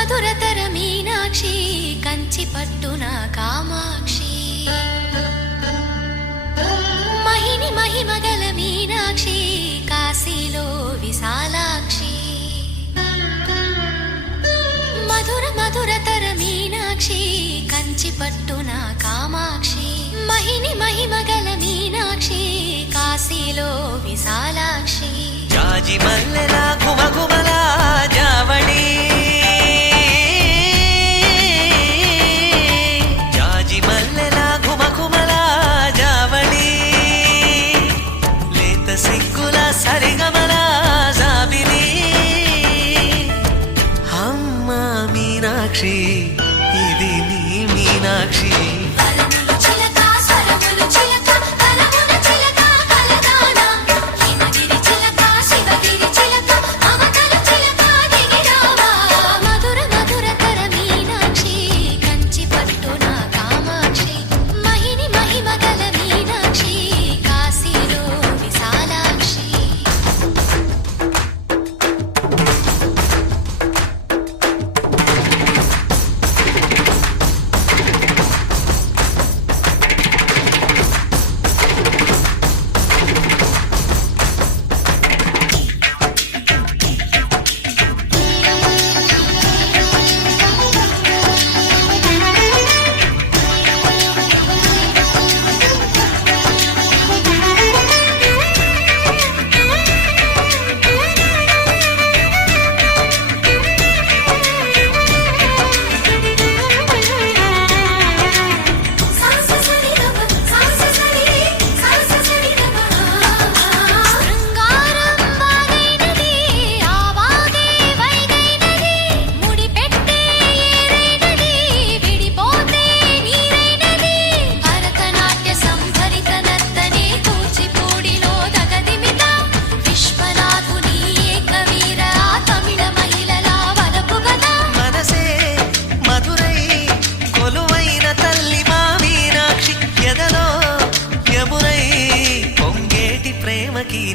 మధురతర మీనాక్షి కంచి పట్టున కామాక్షి మహిని మహిమగల మీనాక్షి కాశీలో విశాలాక్షి మధుర మధురతర మీనాక్షి కంచి పట్టున కామాక్షి మహిని మహిమగల మీనాక్షి కాశీలో విశాలాక్షి జాజి మల్లెలా గుమగుమలా జావళి జాజి మల్లెలా గుమగుమలా జావళి లేత సిగ్గుల సరిగమల జాబిలి అమ్మ మీనాక్షి ఇది నీ మీనాక్షి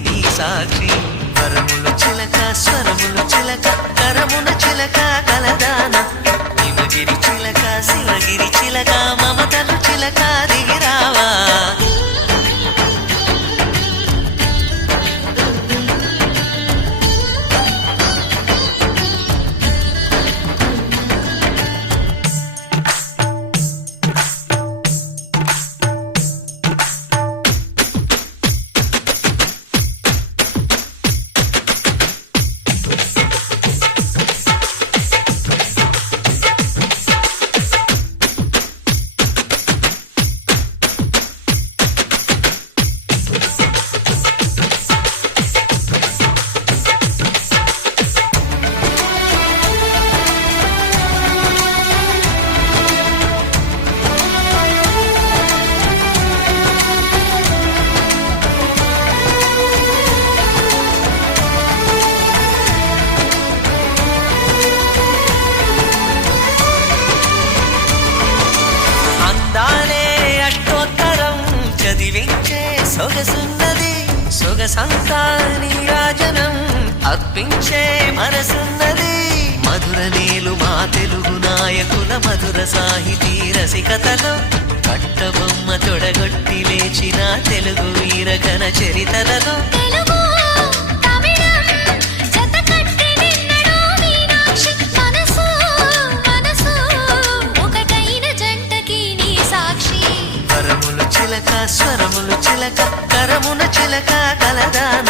నీ సాక్షి వరములు చిలక స్వరములు చిలక కరమున చిలక కలదాన హిమగిరి చిలక శివగిరి చిలక మమతలు చిలక దిగిరావా సొగసున్నది సొగసంతా నీరాజనం అర్పించే మనసున్నది మధుర నీలు మా తెలుగు నాయకుల మధుర సాహితీ రసికతలో కట్టబొమ్మ తొడగొట్టి లేచిన తెలుగు వీరగణ చరితలలో చిలక స్వరములు చిలక కరమున చిలక కలదాన